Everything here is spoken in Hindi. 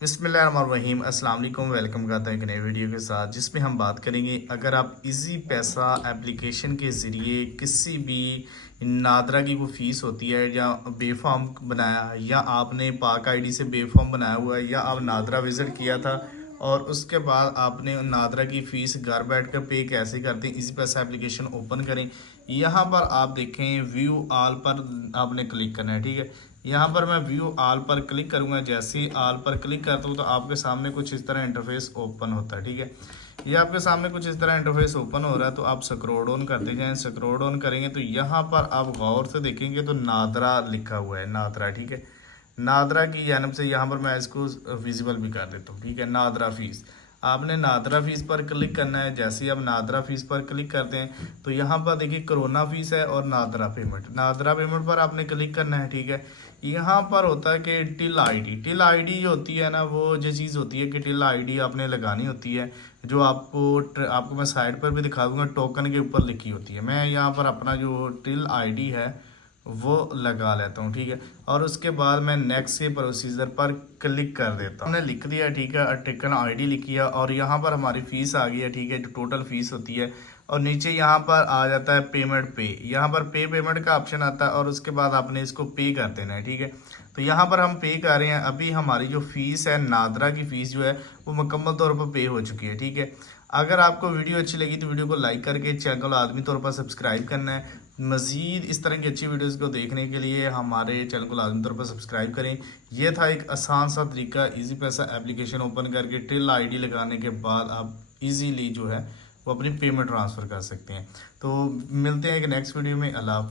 बिस्मिल्लाहिर्रहमानिर्रहीम अस्सलाम वालेकुम। वेलकम करता हूं एक नए वीडियो के साथ जिसमें हम बात करेंगे अगर आप इजी पैसा एप्लीकेशन के ज़रिए किसी भी नादरा की कोई फ़ीस होती है या बेफॉर्म बनाया या आपने पाक आईडी से बेफॉर्म बनाया हुआ है या आप नादरा विज़िट किया था और उसके बाद आपने नादरा की फ़ीस घर बैठ कर पे कैसे करते हैं, इजी पैसा एप्लीकेशन ओपन करें। यहाँ पर आप देखें व्यू ऑल पर आपने क्लिक करना है। ठीक है, यहाँ पर मैं व्यू ऑल पर क्लिक करूँगा। जैसे ही ऑल पर क्लिक करता हूँ तो आपके सामने कुछ इस तरह इंटरफेस ओपन होता है। ठीक है, ये आपके सामने कुछ इस तरह इंटरफेस ओपन हो रहा है तो आप स्क्रॉल डाउन करते जाएं। स्क्रॉल डाउन करेंगे तो यहाँ पर आप गौर से देखेंगे तो नादरा लिखा हुआ है, नादरा। ठीक है, नादरा की जानब से यहाँ पर मैं इसको विजिबल भी कर देता हूँ। ठीक है, नादरा फीस, आपने नादरा फीस पर क्लिक करना है। जैसे ही आप नादरा फीस पर क्लिक करते हैं तो यहाँ पर देखिए कोरोना फीस है और नादरा पेमेंट, नादरा पेमेंट पर आपने क्लिक करना है। ठीक है, यहाँ पर होता है कि टिल आईडी, टिल आईडी जो होती है ना, वो जो चीज़ होती है कि टिल आईडी आपने लगानी होती है, जो आपको मैं साइड पर भी दिखा दूंगा, टोकन के ऊपर लिखी होती है। मैं यहाँ पर अपना जो टिल आईडी है वो लगा लेता हूँ। ठीक है, और उसके बाद मैं नेक्स्ट के प्रोसीजर पर क्लिक कर देता हूँ। हमने लिख दिया, ठीक है, टिकन आईडी लिखी है और यहाँ पर हमारी फ़ीस आ गई है। ठीक है, जो टोटल फ़ीस होती है और नीचे यहाँ पर आ जाता है पेमेंट पे, यहाँ पर पे पेमेंट का ऑप्शन आता है और उसके बाद आपने इसको पे कर देना है। ठीक है, तो यहाँ पर हम पे कर रहे हैं। अभी हमारी जो फ़ीस है, नादरा की फ़ीस जो है वो मुकम्मल तौर पर पे हो चुकी है। ठीक है, अगर आपको वीडियो अच्छी लगी तो वीडियो को लाइक करके चैनल को लाजमी तौर पर सब्सक्राइब करना है। मज़ीद इस तरह की अच्छी वीडियोस को देखने के लिए हमारे चैनल को लाजमी तौर पर सब्सक्राइब करें। यह था एक आसान सा तरीका, इजी पैसा एप्लीकेशन ओपन करके टिल आईडी लगाने के बाद आप इजीली जो है वो अपनी पेमेंट ट्रांसफ़र कर सकते हैं। तो मिलते हैं एक नेक्स्ट वीडियो में। अल्लाह हाफ़िज़।